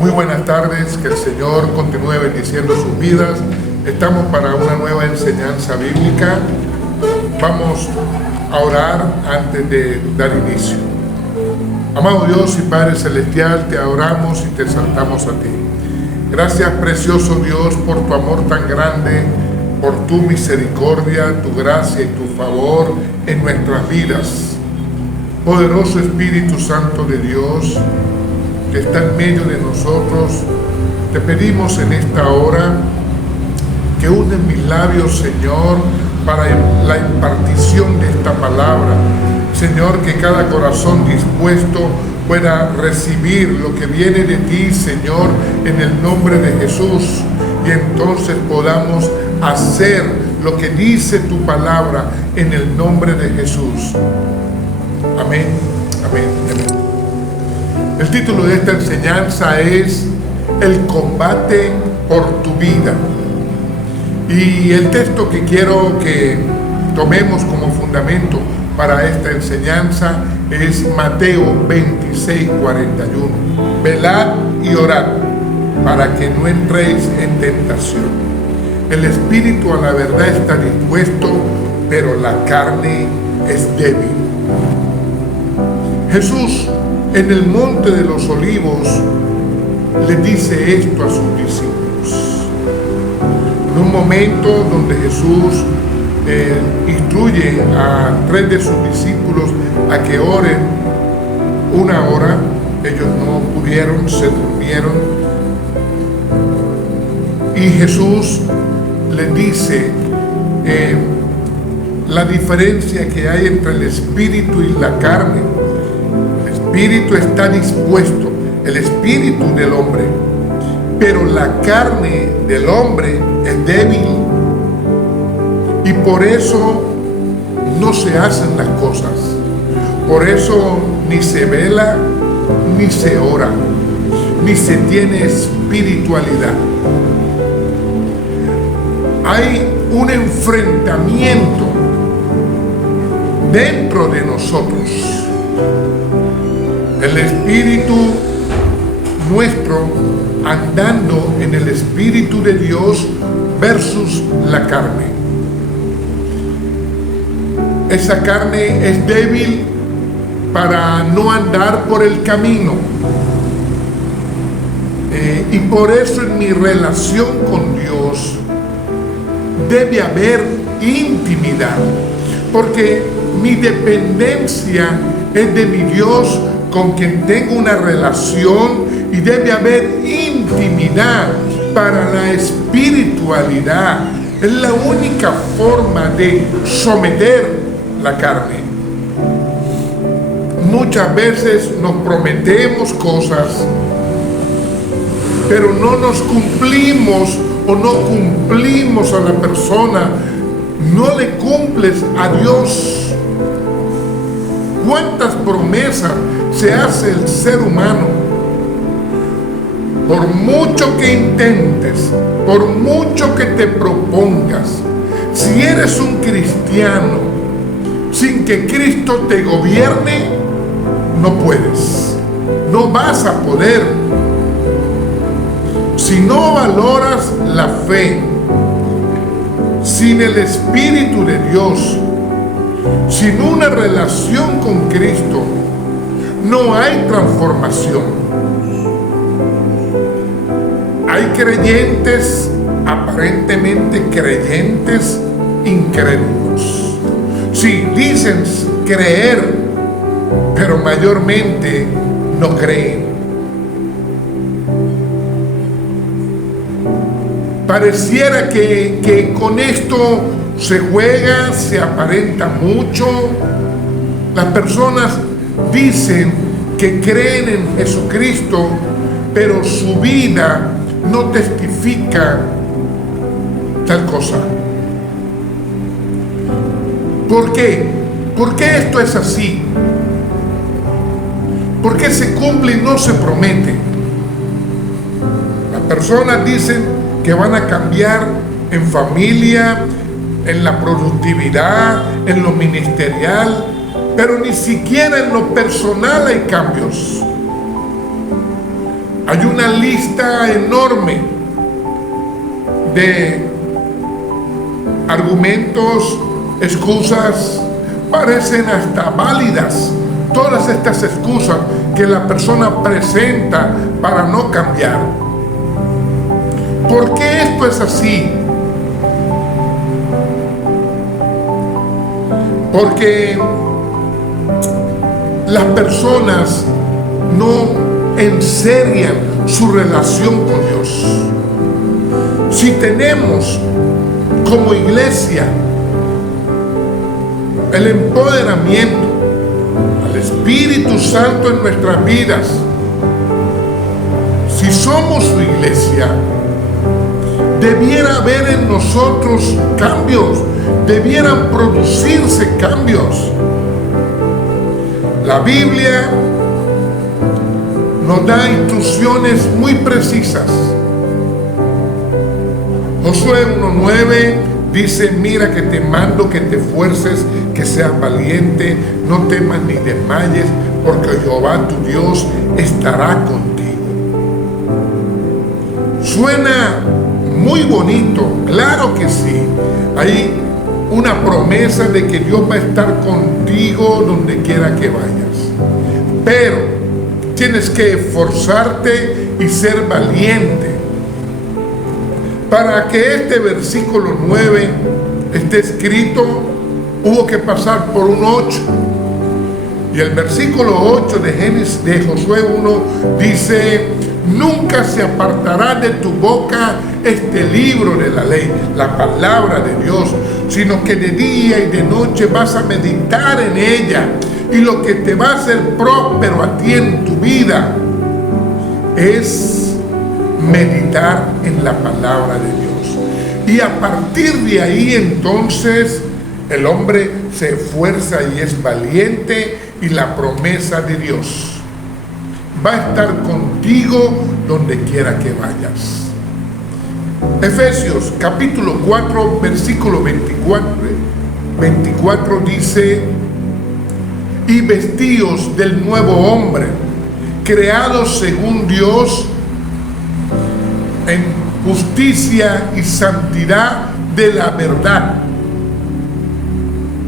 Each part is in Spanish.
Muy buenas tardes, que el Señor continúe bendiciendo sus vidas. Estamos para una nueva enseñanza bíblica. Vamos a orar antes de dar inicio. Amado Dios y Padre Celestial, te adoramos y te exaltamos a ti. Gracias, precioso Dios, por tu amor tan grande, por tu misericordia, tu gracia y tu favor en nuestras vidas. Poderoso Espíritu Santo de Dios, que está en medio de nosotros, te pedimos en esta hora que unes mis labios, Señor, para la impartición de esta palabra. Señor, que cada corazón dispuesto pueda recibir lo que viene de ti, Señor, en el nombre de Jesús, y entonces podamos hacer lo que dice tu palabra en el nombre de Jesús. Amén, amén, amén. El título de esta enseñanza es El combate por tu vida. Y el texto que quiero que tomemos como fundamento para esta enseñanza es Mateo 26:41. Velad y orad para que no entréis en tentación. El espíritu a la verdad está dispuesto, pero la carne es débil. Jesús en el monte de los olivos le dice esto a sus discípulos. En un momento donde Jesús instruye a 3 de sus discípulos a que oren una hora, ellos no pudieron, se durmieron, y Jesús les dice la diferencia que hay entre el espíritu y la carne. El espíritu está dispuesto, el espíritu del hombre, pero la carne del hombre es débil. Y por eso no se hacen las cosas. Por eso ni se vela, ni se ora, ni se tiene espiritualidad. Hay un enfrentamiento dentro de nosotros. El espíritu nuestro andando en el Espíritu de Dios versus la carne. Esa carne es débil para no andar por el camino. Y por eso en mi relación con Dios debe haber intimidad. Porque mi dependencia es de mi Dios, con quien tengo una relación, y debe haber intimidad para la espiritualidad. Es la única forma de someter la carne. Muchas veces nos prometemos cosas, pero no nos cumplimos o no cumplimos a la persona, no le cumples a Dios. ¿Cuántas promesas se hace el ser humano? Por mucho que intentes, por mucho que te propongas, si eres un cristiano, sin que Cristo te gobierne, no puedes, no vas a poder. Si no valoras la fe, sin el Espíritu de Dios, sin una relación con Cristo, no hay transformación. Hay creyentes, aparentemente creyentes, incrédulos. Sí, dicen creer, pero mayormente no creen. Pareciera que con esto se juega, se aparenta mucho. Las personas dicen que creen en Jesucristo, pero su vida no testifica tal cosa. ¿Por qué? ¿Por qué esto es así? ¿Por qué se cumple y no se promete? Las personas dicen que van a cambiar en familia, en la productividad, en lo ministerial, pero ni siquiera en lo personal hay cambios. Hay una lista enorme de argumentos, excusas, parecen hasta válidas. Todas estas excusas que la persona presenta para no cambiar. ¿Por qué esto es así? Porque las personas no enserian su relación con Dios. Si tenemos como iglesia el empoderamiento al Espíritu Santo en nuestras vidas, si somos su iglesia, debiera haber en nosotros cambios, debieran producirse cambios. La Biblia nos da instrucciones muy precisas. Josué 1:9 dice: mira que te mando que te esfuerces, que seas valiente, no temas ni desmayes, porque Jehová tu Dios estará contigo. Suena muy bonito, claro que sí. Hay una promesa de que Dios va a estar contigo donde quiera que vayas. Pero tienes que esforzarte y ser valiente. Para que este versículo 9 esté escrito, hubo que pasar por un 8. Y el versículo 8 de Josué 1 dice: nunca se apartará de tu boca este libro de la ley, la palabra de Dios, sino que de día y de noche vas a meditar en ella, y lo que te va a hacer próspero a ti en tu vida es meditar en la palabra de Dios. Y a partir de ahí entonces el hombre se esfuerza y es valiente, y la promesa de Dios va a estar contigo donde quiera que vayas. Efesios capítulo 4 versículo 24 dice: y vestíos del nuevo hombre, creados según Dios en justicia y santidad de la verdad.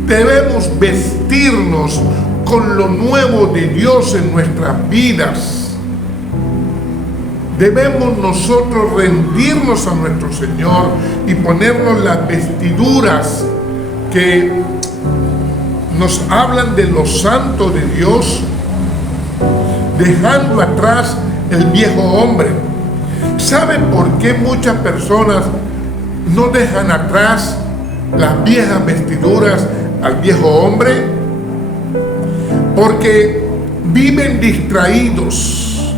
Debemos vestirnos con lo nuevo de Dios en nuestras vidas. Debemos nosotros rendirnos a nuestro Señor y ponernos las vestiduras que nos hablan de lo santo de Dios, dejando atrás el viejo hombre. ¿Saben por qué muchas personas no dejan atrás las viejas vestiduras al viejo hombre? Porque viven distraídos.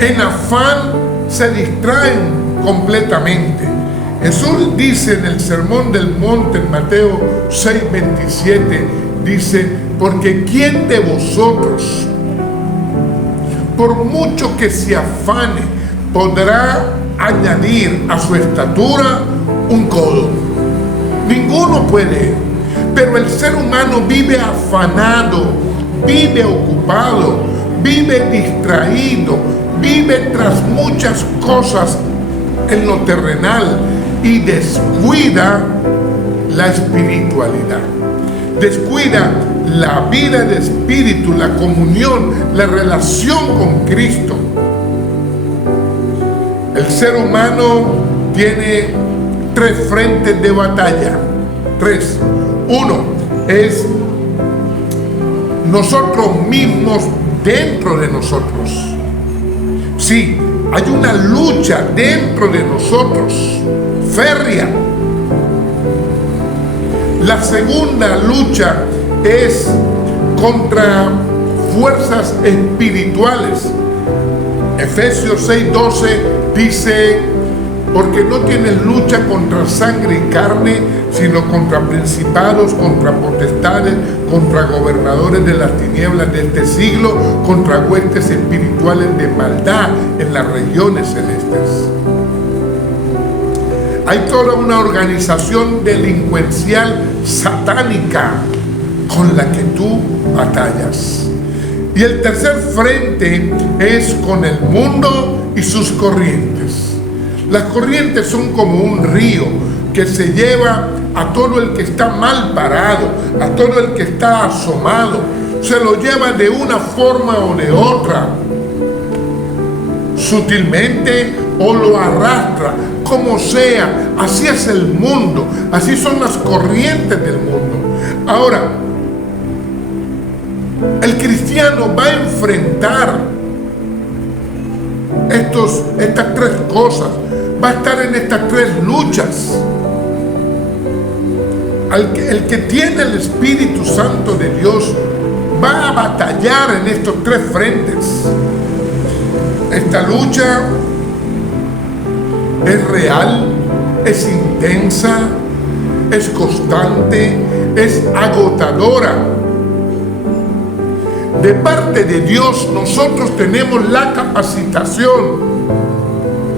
En afán se distraen completamente. Jesús dice en el Sermón del Monte, en Mateo 6:27, dice: porque ¿quién de vosotros, por mucho que se afane, podrá añadir a su estatura un codo? Ninguno puede. Pero el ser humano vive afanado, vive ocupado, vive distraído, vive tras muchas cosas en lo terrenal y descuida la espiritualidad, descuida la vida de espíritu, la comunión, la relación con Cristo. El ser humano tiene 3 frentes de batalla. 3. Uno es nosotros mismos dentro de nosotros. Sí, hay una lucha dentro de nosotros, férrea. La segunda lucha es contra fuerzas espirituales. Efesios 6:12 dice: porque no tienes lucha contra sangre y carne, sino contra principados, contra potestades, contra gobernadores de las tinieblas de este siglo, contra huestes espirituales de maldad en las regiones celestes. Hay toda una organización delincuencial satánica con la que tú batallas. Y el tercer frente es con el mundo y sus corrientes. Las corrientes son como un río que se lleva a todo el que está mal parado, a todo el que está asomado, se lo lleva de una forma o de otra, sutilmente, o lo arrastra, como sea. Así es el mundo, así son las corrientes del mundo. Ahora, el cristiano va a enfrentar estas tres cosas, va a estar en estas tres luchas. El que tiene el Espíritu Santo de Dios va a batallar en estos tres frentes. Esta lucha es real, es intensa, es constante, es agotadora. De parte de Dios, nosotros tenemos la capacitación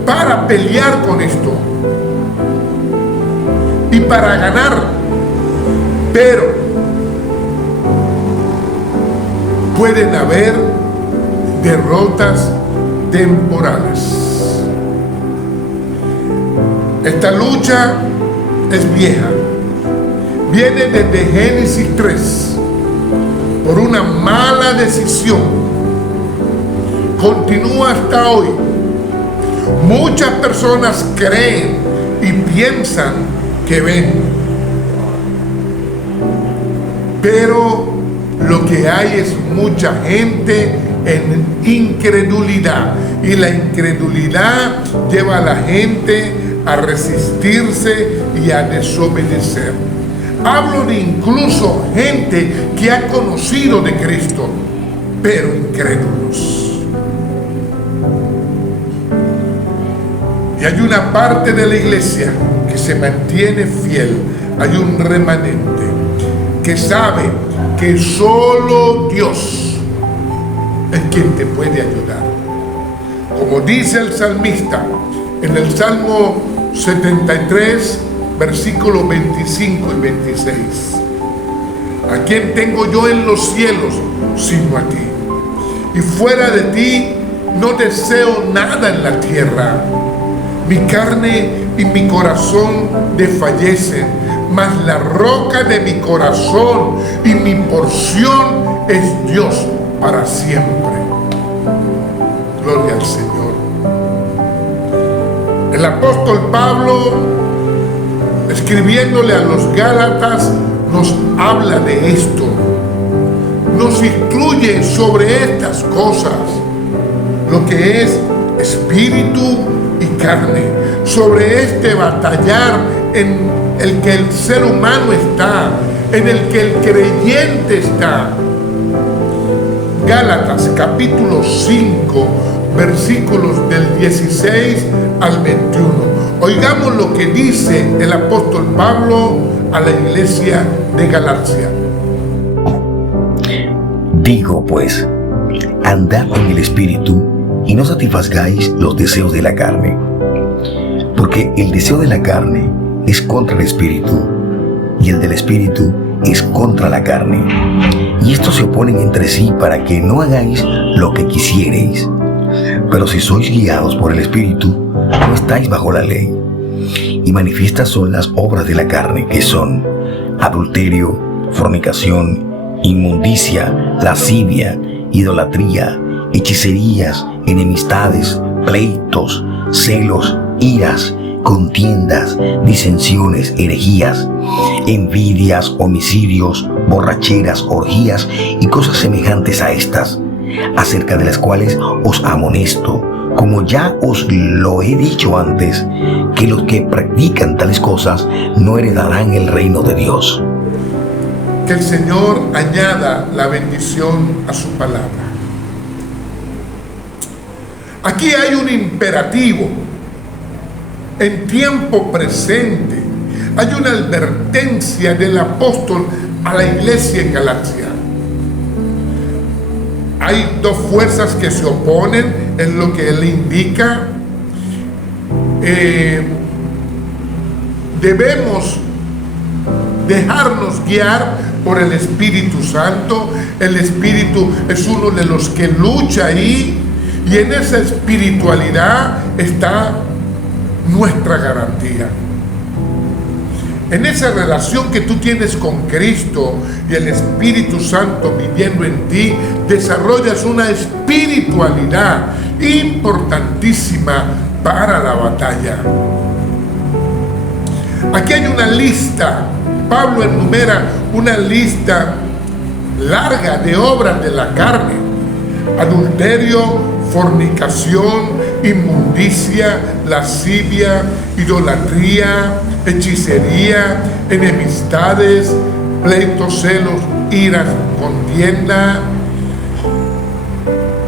para pelear con esto y para ganar. Pero pueden haber derrotas temporales. Esta lucha es vieja. Viene desde Génesis 3. Por una mala decisión. Continúa hasta hoy. Muchas personas creen y piensan que ven. Pero lo que hay es mucha gente en incredulidad. Y la incredulidad lleva a la gente a resistirse y a desobedecer. Hablo de incluso gente que ha conocido de Cristo, pero incrédulos. Y hay una parte de la iglesia que se mantiene fiel. Hay un remanente que sabe que solo Dios es quien te puede ayudar. Como dice el salmista en el Salmo 73, versículos 25 y 26. ¿A quién tengo yo en los cielos sino a ti? Y fuera de ti no deseo nada en la tierra. Mi carne y mi corazón desfallecen, mas la roca de mi corazón y mi porción es Dios para siempre. Gloria al Señor. El apóstol Pablo, escribiéndole a los Gálatas, nos habla de esto. Nos instruye sobre estas cosas, lo que es espíritu y carne, sobre este batallar en el que el ser humano está, en el que el creyente está. Gálatas capítulo 5, versículos del 16 al 21. Oigamos lo que dice el apóstol Pablo a la iglesia de Galacia. Digo pues, andad en el Espíritu y no satisfagáis los deseos de la carne. Porque el deseo de la carne es contra el Espíritu y el del Espíritu es contra la carne. Y estos se oponen entre sí para que no hagáis lo que quisiereis. Pero si sois guiados por el Espíritu, no estáis bajo la ley. Y manifiestas son las obras de la carne, que son adulterio, fornicación, inmundicia, lascivia, idolatría, hechicerías, enemistades, pleitos, celos, iras, contiendas, disensiones, herejías, envidias, homicidios, borracheras, orgías y cosas semejantes a estas, acerca de las cuales os amonesto, como ya os lo he dicho antes, que los que practican tales cosas no heredarán el reino de Dios. Que el Señor añada la bendición a su palabra. Aquí hay un imperativo en tiempo presente. Hay una advertencia del apóstol a la iglesia en Galacia. Hay dos fuerzas que se oponen, es lo que él indica. Debemos dejarnos guiar por el Espíritu Santo. El Espíritu es uno de los que lucha ahí, y en esa espiritualidad está nuestra garantía. En esa relación que tú tienes con Cristo y el Espíritu Santo viviendo en ti, desarrollas una espiritualidad importantísima para la batalla. Aquí hay una lista. Pablo enumera una lista larga de obras de la carne: adulterio, fornicación, inmundicia, lascivia, idolatría, hechicería, enemistades, pleitos, celos, iras, contienda.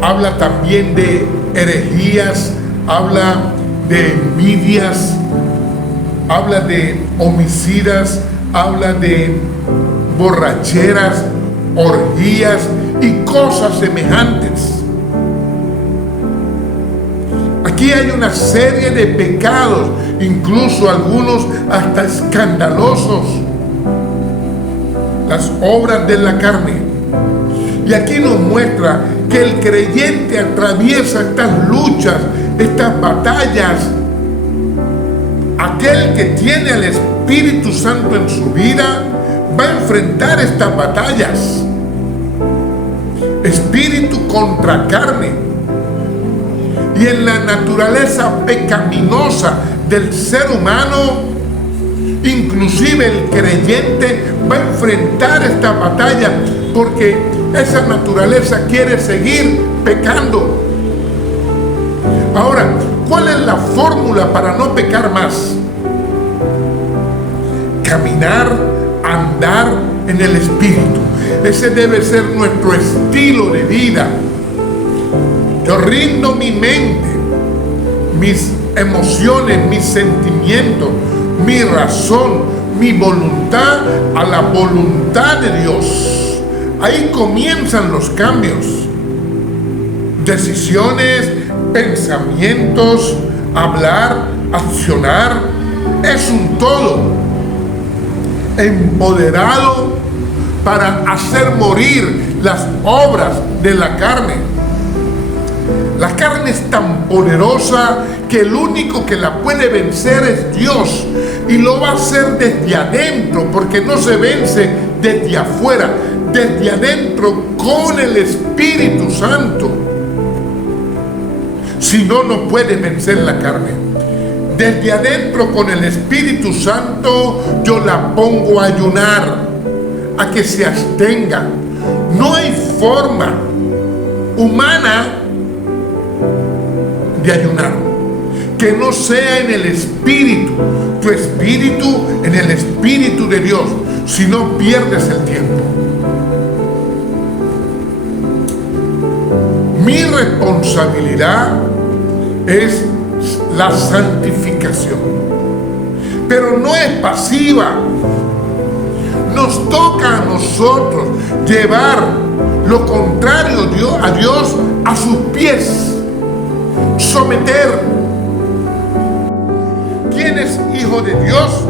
Habla también de herejías, habla de envidias, habla de homicidas, habla de borracheras, orgías y cosas semejantes. Aquí hay una serie de pecados, incluso algunos hasta escandalosos, las obras de la carne. Y aquí nos muestra que el creyente atraviesa estas luchas, estas batallas. Aquel que tiene al Espíritu Santo en su vida va a enfrentar estas batallas. Espíritu contra carne. Y en la naturaleza pecaminosa del ser humano, inclusive el creyente va a enfrentar esta batalla, porque esa naturaleza quiere seguir pecando. Ahora, ¿cuál es la fórmula para no pecar más? Caminar, andar en el Espíritu. Ese debe ser nuestro estilo de vida. Yo rindo mi mente, mis emociones, mis sentimientos, mi razón, mi voluntad a la voluntad de Dios. Ahí comienzan los cambios. Decisiones, pensamientos, hablar, accionar. Es un todo. Empoderado para hacer morir las obras de la carne. La carne es tan poderosa que el único que la puede vencer es Dios, y lo va a hacer desde adentro, porque no se vence desde afuera, desde adentro con el Espíritu Santo. Si no, no puede vencer la carne. Desde adentro con el Espíritu Santo yo la pongo a ayunar, a que se abstenga. No hay forma humana de ayunar que no sea en el Espíritu, tu espíritu en el Espíritu de Dios, si no pierdes el tiempo. Mi responsabilidad es la santificación, pero no es pasiva. Nos toca a nosotros llevar lo contrario a Dios a sus pies, someter. ¿Quién es hijo de Dios?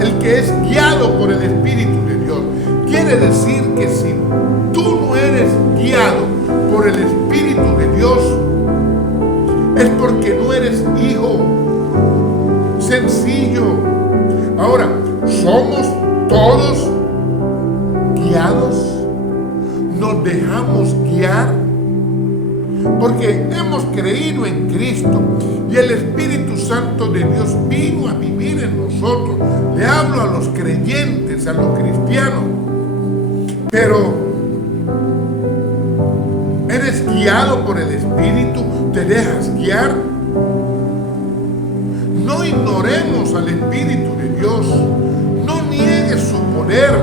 El que es guiado por el Espíritu de Dios. Quiere decir que si tú no eres guiado por el Espíritu de Dios, es porque no eres hijo. Sencillo. Ahora, somos todos guiados. Nos dejamos guiar porque hemos creído en Cristo y el Espíritu Santo de Dios vino a vivir en nosotros. Le hablo a los creyentes, a los cristianos. Pero eres guiado por el Espíritu, te dejas guiar. No ignoremos al Espíritu de Dios, no niegues su poder.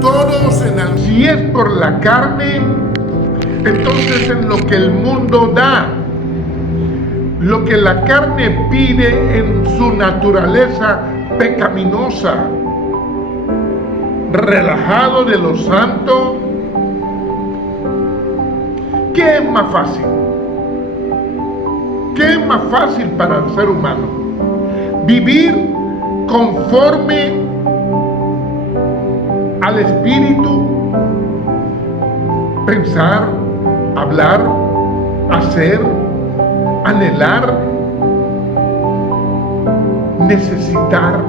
Todos si es por la carne, entonces en lo que el mundo da, lo que la carne pide en su naturaleza pecaminosa, relajado de lo santo. ¿Qué es más fácil? ¿Qué es más fácil para el ser humano? Vivir conforme al espíritu, pensar, hablar, hacer, anhelar, necesitar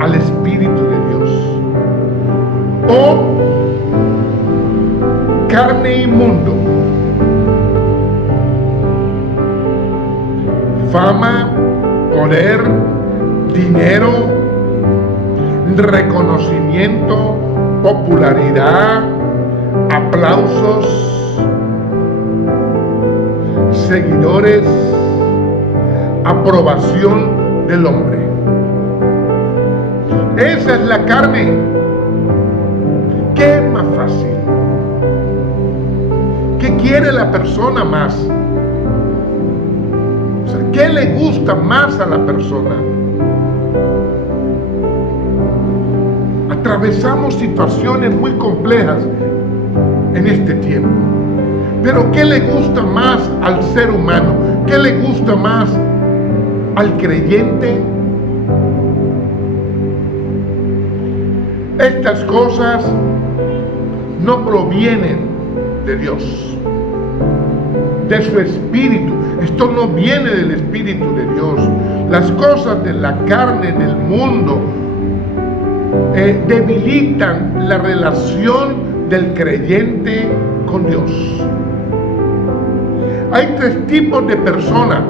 al Espíritu de Dios, o carne y mundo, fama, poder, dinero, reconocimiento, popularidad, aplausos, seguidores, aprobación del hombre. Esa es la carne. ¿Qué es más fácil? ¿Qué quiere la persona más? O sea, ¿qué le gusta más a la persona? Atravesamos situaciones muy complejas en este tiempo. Pero ¿qué le gusta más al ser humano? ¿Qué le gusta más al creyente? Estas cosas no provienen de Dios, de su espíritu. Esto no viene del Espíritu de Dios. Las cosas de la carne, del mundo, debilitan la relación del creyente con Dios. Hay tres tipos de personas.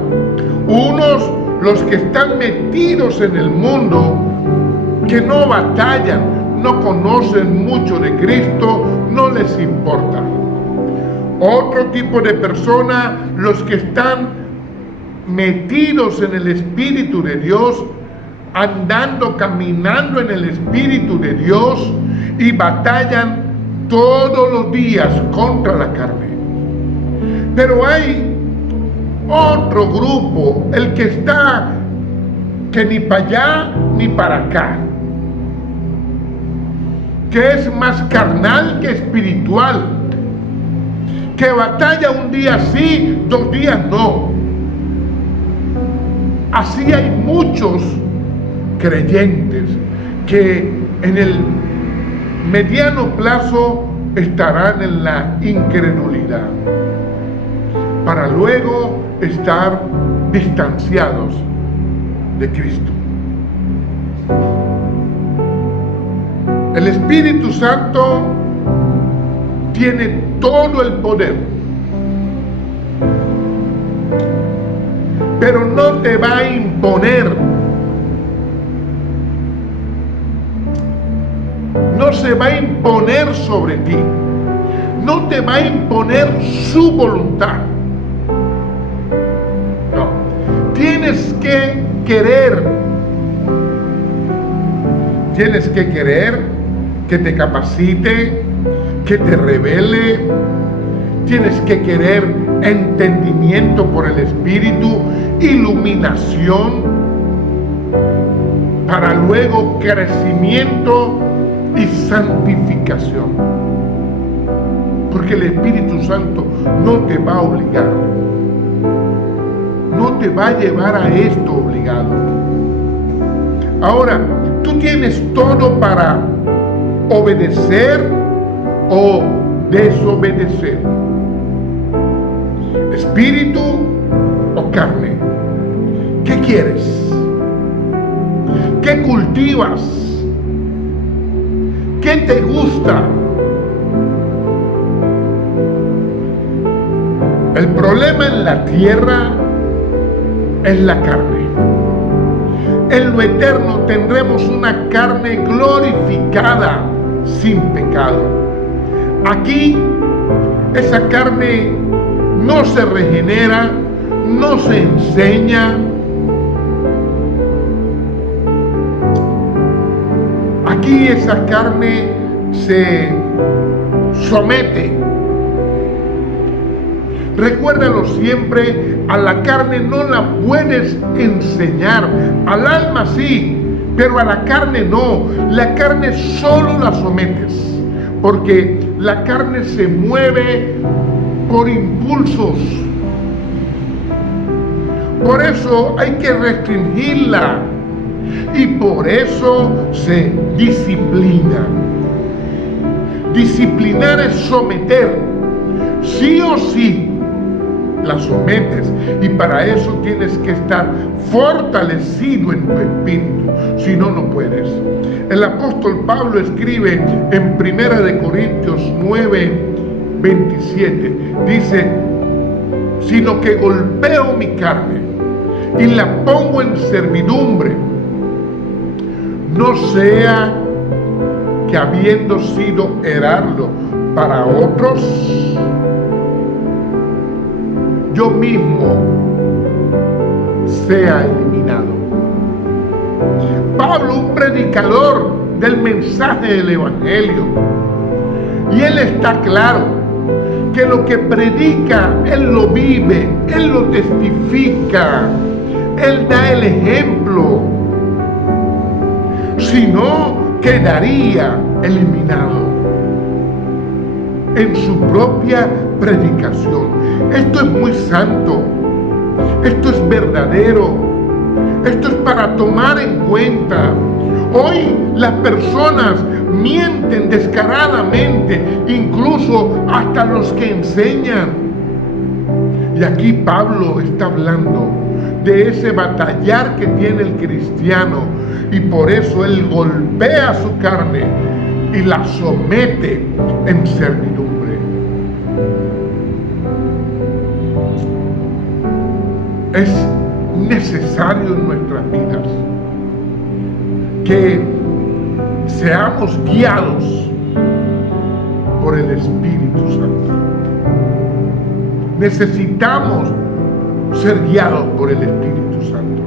Unos, los que están metidos en el mundo, que no batallan, no conocen mucho de Cristo, no les importa. Otro tipo de personas, los que están metidos en el Espíritu de Dios, andando, caminando en el Espíritu de Dios y batallan todos los días contra la carne. Pero hay otro grupo, el que está que ni para allá ni para acá, que es más carnal que espiritual, que batalla un día sí, 2 días no. Así hay muchos creyentes que en el mediano plazo estarán en la incredulidad, para luego estar distanciados de Cristo. El Espíritu Santo tiene todo el poder, pero no te va a imponer. No se va a imponer sobre ti. No te va a imponer su voluntad. No. Tienes que querer. Tienes que querer que te capacite, que te revele. Tienes que querer entendimiento por el Espíritu, iluminación, para luego crecimiento y santificación. Porque el Espíritu Santo no te va a obligar, no te va a llevar a esto obligado. Ahora, tú tienes todo para obedecer o desobedecer, espíritu o carne. ¿Qué quieres? ¿Qué cultivas? ¿Qué te gusta? El problema en la tierra es la carne. En lo eterno tendremos una carne glorificada, sin pecado. Aquí esa carne no se regenera, no se enseña. Aquí esa carne se somete. Recuérdalo siempre, a la carne no la puedes enseñar, al alma sí, pero a la carne no. La carne solo la sometes, porque la carne se mueve por impulsos. Por eso hay que restringirla. y por eso se disciplina. Disciplinar es someter, sí o sí la sometes, y para eso tienes que estar fortalecido en tu espíritu, si no, no puedes. El apóstol Pablo escribe en 1 Corintios 9:27, dice: sino que golpeo mi carne y la pongo en servidumbre, no sea que habiendo sido heraldo para otros, yo mismo sea eliminado. Pablo, un predicador del mensaje del Evangelio, y él está claro que lo que predica, él lo vive, él lo testifica, él da el ejemplo. Si no, quedaría eliminado en su propia predicación. Esto es muy santo, esto es verdadero, esto es para tomar en cuenta. Hoy las personas mienten descaradamente, incluso hasta los que enseñan. Y aquí Pablo está hablando de ese batallar que tiene el cristiano, y por eso él golpea su carne y la somete en servidumbre. Es necesario en nuestras vidas que seamos guiados por el Espíritu Santo. Necesitamos ser guiados por el Espíritu Santo.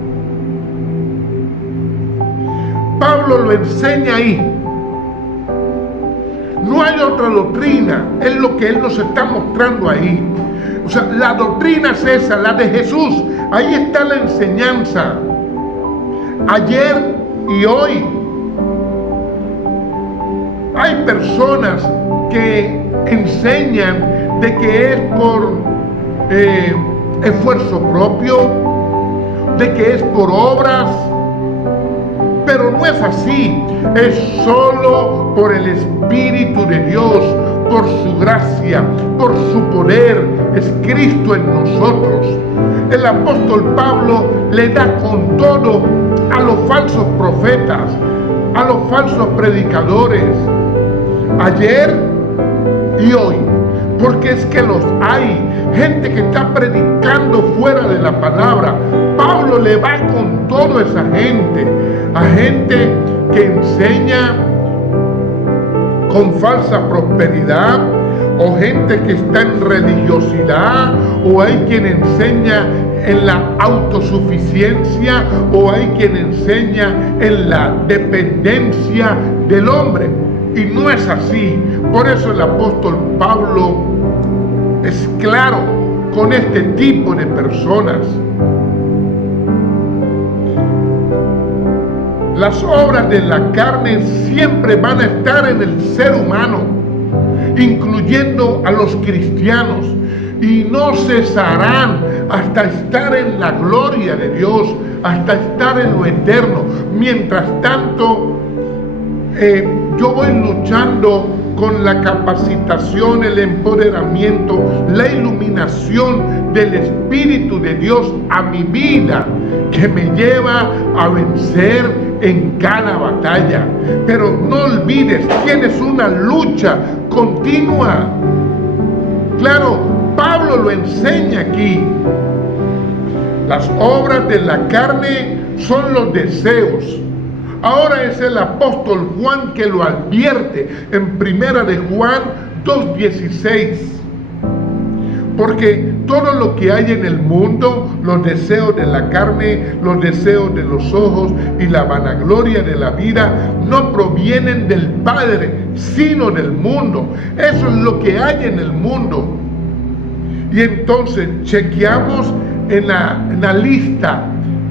Pablo lo enseña ahí. No hay otra doctrina, es lo que él nos está mostrando ahí. O sea, la doctrina es esa, la de Jesús. Ahí está la enseñanza. Ayer y hoy hay personas que enseñan de que es por esfuerzo propio, de que es por obras, pero no es así. Es solo por el Espíritu de Dios, por su gracia, por su poder. Es Cristo en nosotros. El apóstol Pablo le da con todo a los falsos profetas, a los falsos predicadores, ayer y hoy, porque es que los hay, gente que está predicando fuera de la palabra. Pablo le va con todo a esa gente, a gente que enseña con falsa prosperidad, o gente que está en religiosidad, o hay quien enseña en la autosuficiencia, o hay quien enseña en la dependencia del hombre. Y no es así. Por eso el apóstol Pablo es claro con este tipo de personas. Las obras de la carne siempre van a estar en el ser humano, incluyendo a los cristianos, y no cesarán hasta estar en la gloria de Dios, hasta estar en lo eterno. Mientras tanto, yo voy luchando con la capacitación, el empoderamiento, la iluminación del Espíritu de Dios a mi vida, que me lleva a vencer en cada batalla. Pero no olvides, tienes una lucha continua. Claro, Pablo lo enseña aquí. Las obras de la carne son los deseos. Ahora es el apóstol Juan que lo advierte en 1 de Juan 2:16. Porque todo lo que hay en el mundo, los deseos de la carne, los deseos de los ojos y la vanagloria de la vida, no provienen del Padre, sino del mundo. Eso es lo que hay en el mundo. Y entonces chequeamos en la lista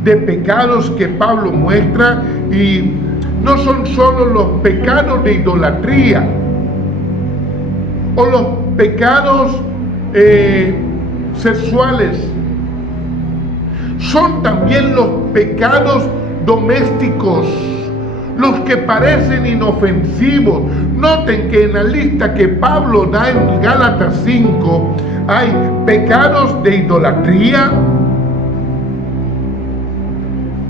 de pecados que Pablo muestra, y no son solo los pecados de idolatría o los pecados sexuales, son también los pecados domésticos, los que parecen inofensivos. Noten que en la lista que Pablo da en Gálatas 5 hay pecados de idolatría,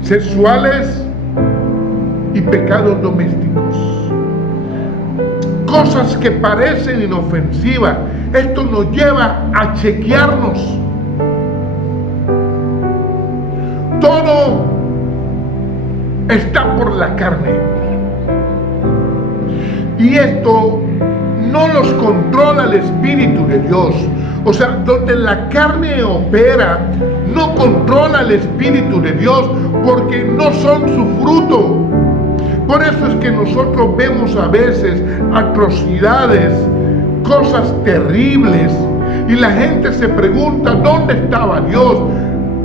sexuales y pecados domésticos. Cosas que parecen inofensivas. Esto nos lleva a chequearnos. Todo está por la carne. Y esto no los controla el Espíritu de Dios. O sea, donde la carne opera, no controla el Espíritu de Dios, porque no son su fruto. Por eso es que nosotros vemos a veces atrocidades, cosas terribles, y la gente se pregunta, ¿dónde estaba Dios?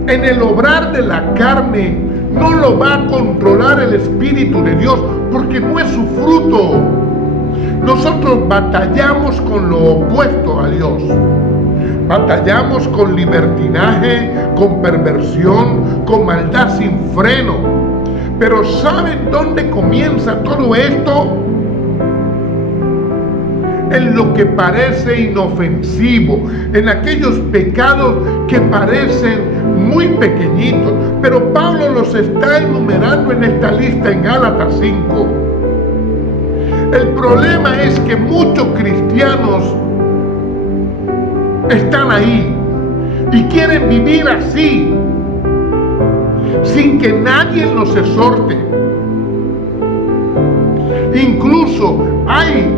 En el obrar de la carne no lo va a controlar el Espíritu de Dios, porque no es su fruto. Nosotros batallamos con lo opuesto a Dios. Batallamos con libertinaje, con perversión, con maldad sin freno. Pero ¿saben dónde comienza todo esto? En lo que parece inofensivo, en aquellos pecados que parecen muy pequeñitos, pero Pablo los está enumerando en esta lista en Gálatas 5. El problema es que muchos cristianos están ahí y quieren vivir así, sin que nadie los exhorte. Incluso hay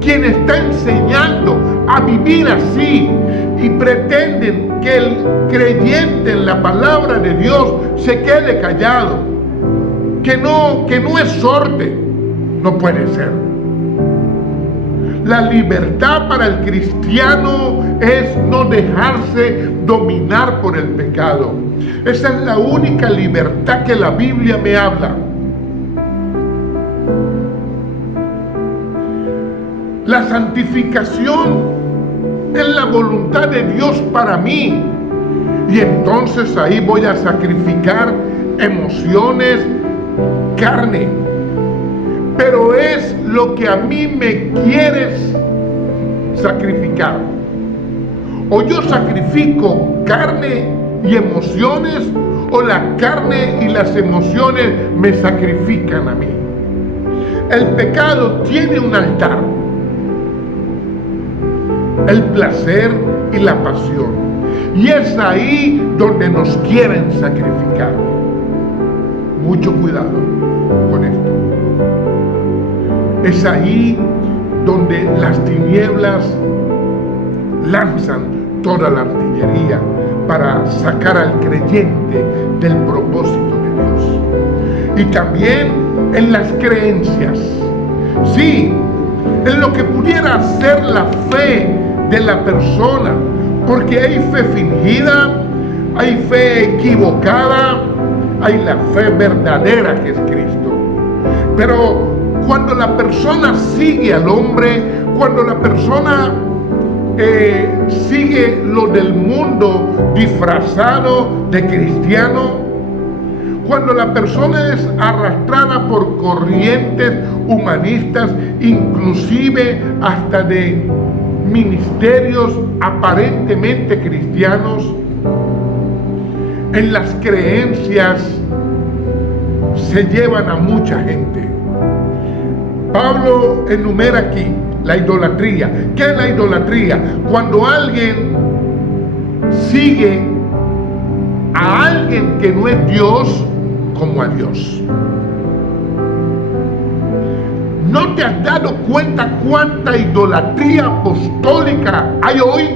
quien está enseñando a vivir así y pretenden que el creyente en la palabra de Dios se quede callado, que no exhorte. No puede ser. La libertad para el cristiano es no dejarse dominar por el pecado. Esa es la única libertad que la Biblia me habla. La santificación es la voluntad de Dios para mí. Y entonces ahí voy a sacrificar emociones, carne. Pero es lo que a mí me quieres sacrificar. O yo sacrifico carne y emociones, o la carne y las emociones me sacrifican a mí. El pecado tiene un altar. El placer y la pasión. Y es ahí donde nos quieren sacrificar. Mucho cuidado con esto. Es ahí donde las tinieblas lanzan toda la artillería para sacar al creyente del propósito de Dios. Y también en las creencias. Sí, en lo que pudiera ser la fe de la persona, porque hay fe fingida, hay fe equivocada, hay la fe verdadera que es Cristo. Pero cuando la persona sigue al hombre, cuando la persona sigue lo del mundo disfrazado de cristiano, cuando la persona es arrastrada por corrientes humanistas, inclusive hasta de ministerios aparentemente cristianos, en las creencias se llevan a mucha gente. Pablo enumera aquí la idolatría. ¿Qué es la idolatría? Cuando alguien sigue a alguien que no es Dios como a Dios. ¿No te has dado cuenta cuánta idolatría apostólica hay hoy?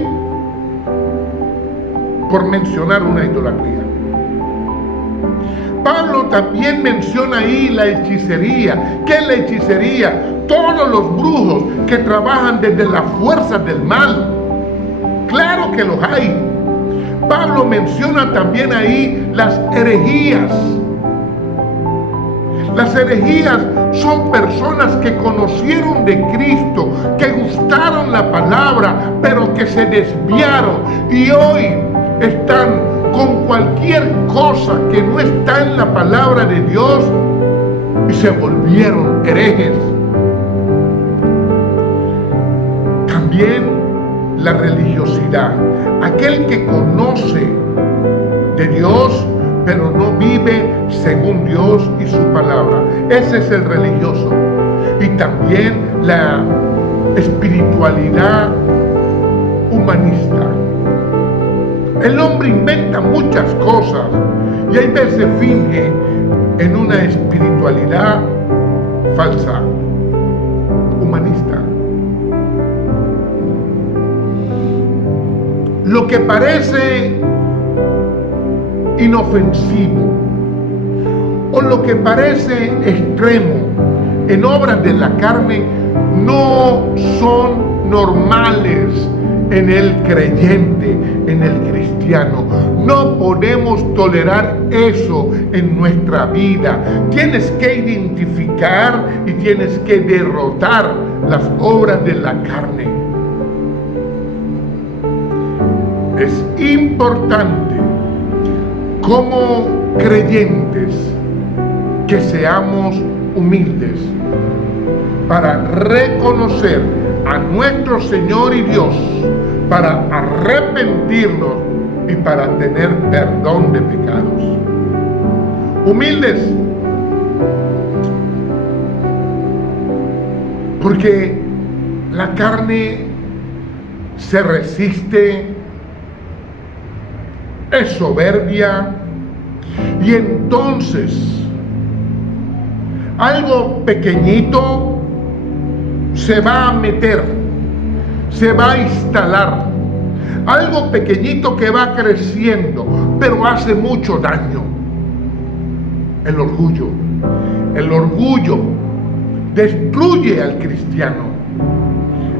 Por mencionar una idolatría. Pablo también menciona ahí la hechicería. ¿Qué es la hechicería? Todos los brujos que trabajan desde las fuerzas del mal. Claro que los hay. Pablo menciona también ahí las herejías. Las herejías son personas que conocieron de Cristo, que gustaron la palabra, pero que se desviaron y hoy están con cualquier cosa que no está en la palabra de Dios y se volvieron herejes. También la religiosidad, aquel que conoce de Dios pero no vive según Dios y su palabra, ese es el religioso. Y también la espiritualidad humanista. El hombre inventa muchas cosas y hay veces finge en una espiritualidad falsa, humanista. Lo que parece inofensivo o lo que parece extremo en obras de la carne no son normales en el creyente, en el cristiano. No podemos tolerar eso en nuestra vida. Tienes que identificar y tienes que derrotar las obras de la carne. Es importante como creyentes que seamos humildes para reconocer a nuestro Señor y Dios, para arrepentirnos y para tener perdón de pecados. Humildes, porque la carne se resiste, es soberbia, y entonces algo pequeñito se va a meter, se va a instalar, algo pequeñito que va creciendo, pero hace mucho daño. El orgullo destruye al cristiano.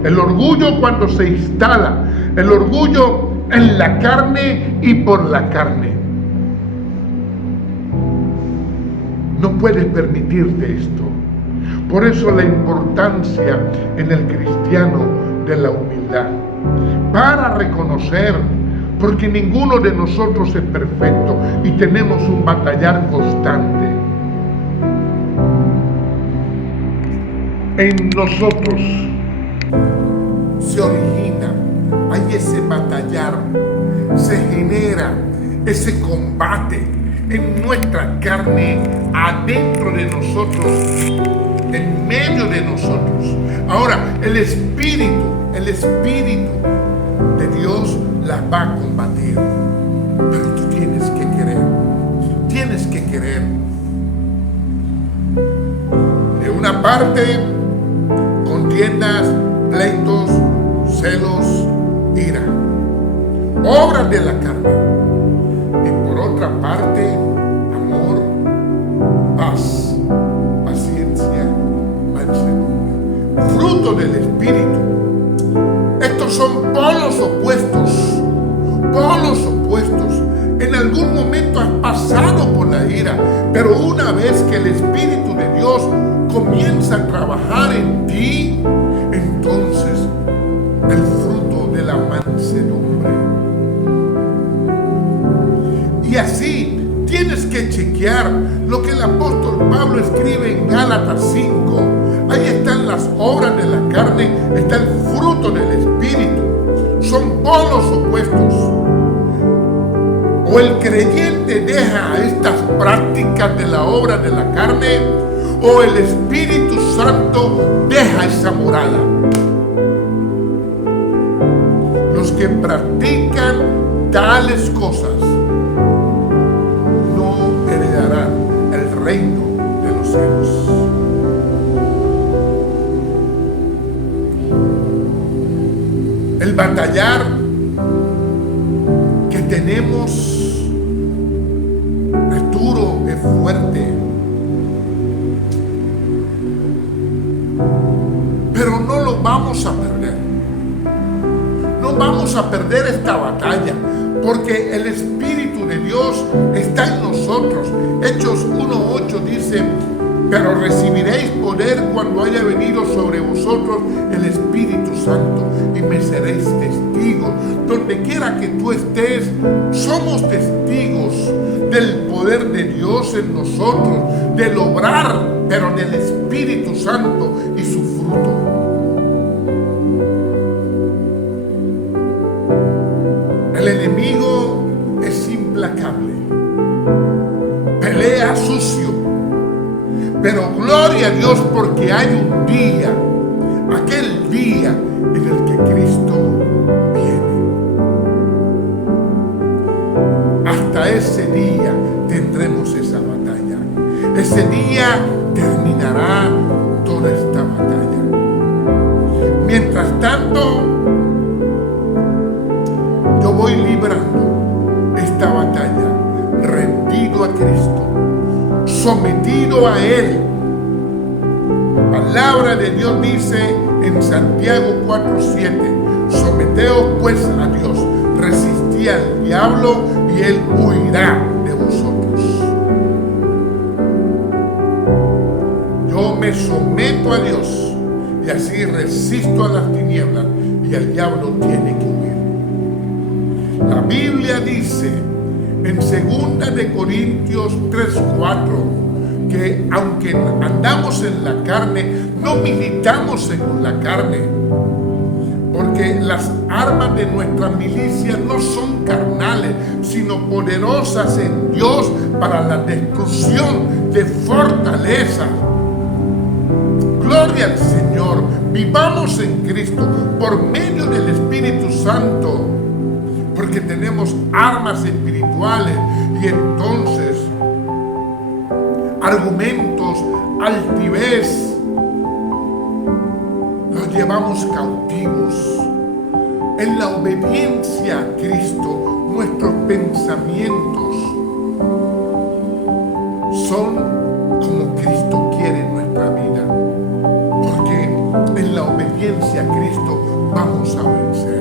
El orgullo cuando se instala, el orgullo en la carne y por la carne. No puedes permitirte esto. Por eso la importancia en el cristiano de la humildad, para reconocer, porque ninguno de nosotros es perfecto y tenemos un batallar constante. En nosotros se origina, hay ese batallar, se genera ese combate en nuestra carne, adentro de nosotros, en medio de nosotros. Ahora, el Espíritu de Dios las va a combatir, pero tú tienes que querer. De una parte, contiendas, pleitos, celos, ira, obras de la carne. Y por otra parte, amor, paz, paciencia, mansedumbre, fruto del Espíritu. Estos son polos opuestos, En algún momento has pasado por la ira, pero una vez que el Espíritu de Dios comienza a trabajar en ti, entonces el fruto de la mansedumbre. Y así tienes que chequear lo que el apóstol Pablo escribe en Gálatas 5. Ahí están las obras de la carne, está el fruto del Espíritu. Son polos opuestos. O el creyente deja estas prácticas de la obra de la carne, o el Espíritu Santo deja esa morada. Los que practican tales cosas no heredarán el reino de los cielos. El batallar que tenemos es duro, es fuerte, pero no lo vamos a perder. No vamos a perder esta batalla, porque el Espíritu de Dios está en nosotros. Hechos 1:8 dice: pero recibiréis poder cuando haya venido sobre vosotros el Espíritu Santo, y me seréis testigos donde quiera que tú estés, somos testigos del poder de Dios en nosotros, del obrar, pero del Espíritu Santo y su fruto. El enemigo es implacable, pelea sucio, pero gloria a Dios porque hay un día, aquel día en el que Cristo viene. Hasta ese día tendremos esa batalla. Ese día terminará toda esta batalla. Mientras tanto, yo voy librando esta batalla, rendido a Cristo, sometido a Él. Palabra de Dios dice en Santiago 4:7: someteos pues a Dios, resistid al diablo y Él huirá de vosotros. Yo me someto a Dios y así resisto a las tinieblas y el diablo tiene que huir. La Biblia dice en 2 de Corintios 3:4 que aunque andamos en la carne, no militamos según la carne, porque las armas de nuestra milicia no son carnales, sino poderosas en Dios para la destrucción de fortalezas. Gloria al Señor. Vivamos en Cristo por medio del Espíritu Santo, porque tenemos armas espirituales y entonces argumentos, altivez, los llevamos cautivos. En la obediencia a Cristo, nuestros pensamientos son como Cristo quiere en nuestra vida, porque en la obediencia a Cristo vamos a vencer.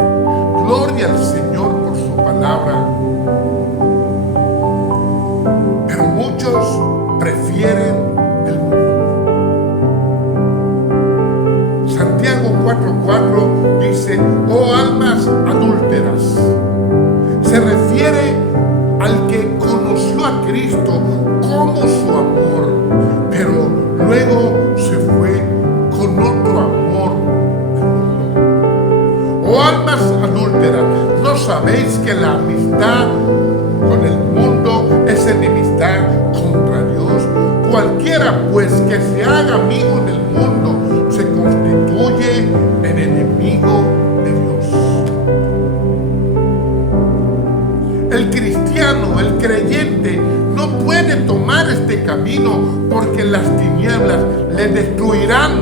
Gloria al Señor por su palabra. Pero muchos prefieren el mundo. Santiago 4:4 dice: oh almas adúlteras. Se refiere al que conoció a Cristo como su amor, pero luego se fue con otro amor del mundo. Oh almas adúlteras, ¿no sabéis que la amistad con el mundo es enemistad contra Dios? Cualquiera pues que se haga amigo del mundo se constituye en enemigo de Dios. El cristiano, el creyente, no puede tomar este camino porque las tinieblas le destruirán.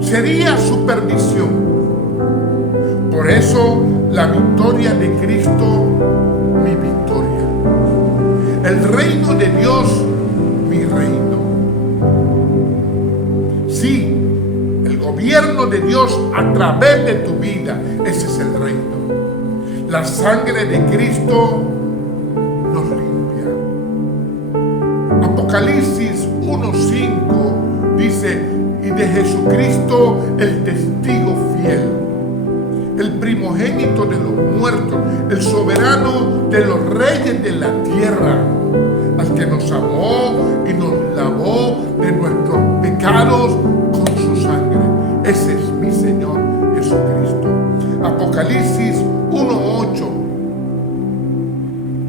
Sería su perdición. Por eso la victoria de Cristo, mi victoria. El reino de Dios, mi reino. Sí, el gobierno de Dios a través de tu vida, ese es el reino. La sangre de Cristo nos limpia. Apocalipsis 1:5 dice: y de Jesucristo el testigo fiel, el primogénito de los muertos, el soberano de los reyes de la tierra, al que nos amó y nos lavó de nuestros pecados con su sangre. Ese es mi Señor Jesucristo. Apocalipsis 1:8: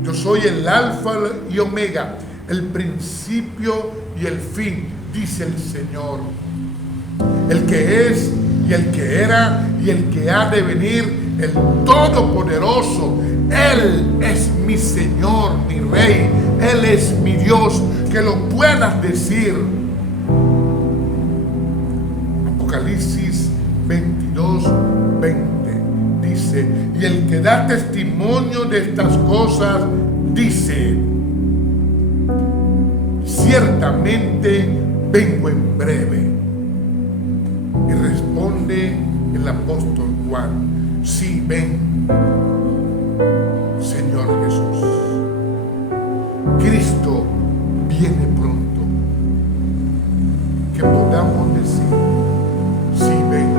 yo soy el alfa y omega, el principio y el fin, dice el Señor, el que es y el que era y el que ha de venir, el Todopoderoso. Él es mi Señor, mi Rey, Él es mi Dios, que lo puedas decir. Apocalipsis 22:20 dice: y el que da testimonio de estas cosas dice: ciertamente vengo en breve. Y responde el apóstol Juan: sí, ven, Señor Jesús. Cristo viene pronto. Que podamos decir: sí, ven,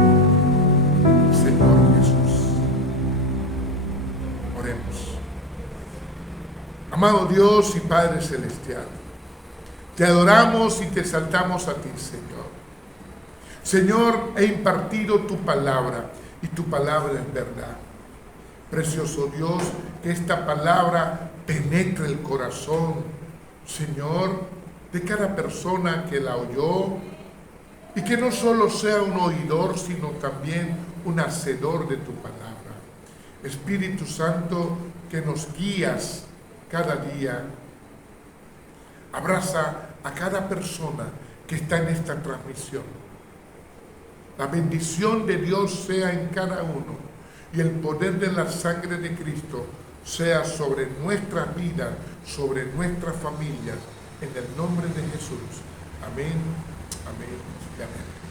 Señor Jesús. Oremos. Amado Dios y Padre Celestial, te adoramos y te exaltamos a ti, Señor. Señor, he impartido tu palabra y tu palabra es verdad. Precioso Dios, que esta palabra penetre el corazón, Señor, de cada persona que la oyó, y que no solo sea un oidor, sino también un hacedor de tu palabra. Espíritu Santo, que nos guías cada día, abraza a cada persona que está en esta transmisión. La bendición de Dios sea en cada uno y el poder de la sangre de Cristo sea sobre nuestras vidas, sobre nuestras familias, en el nombre de Jesús. Amén, amén y amén.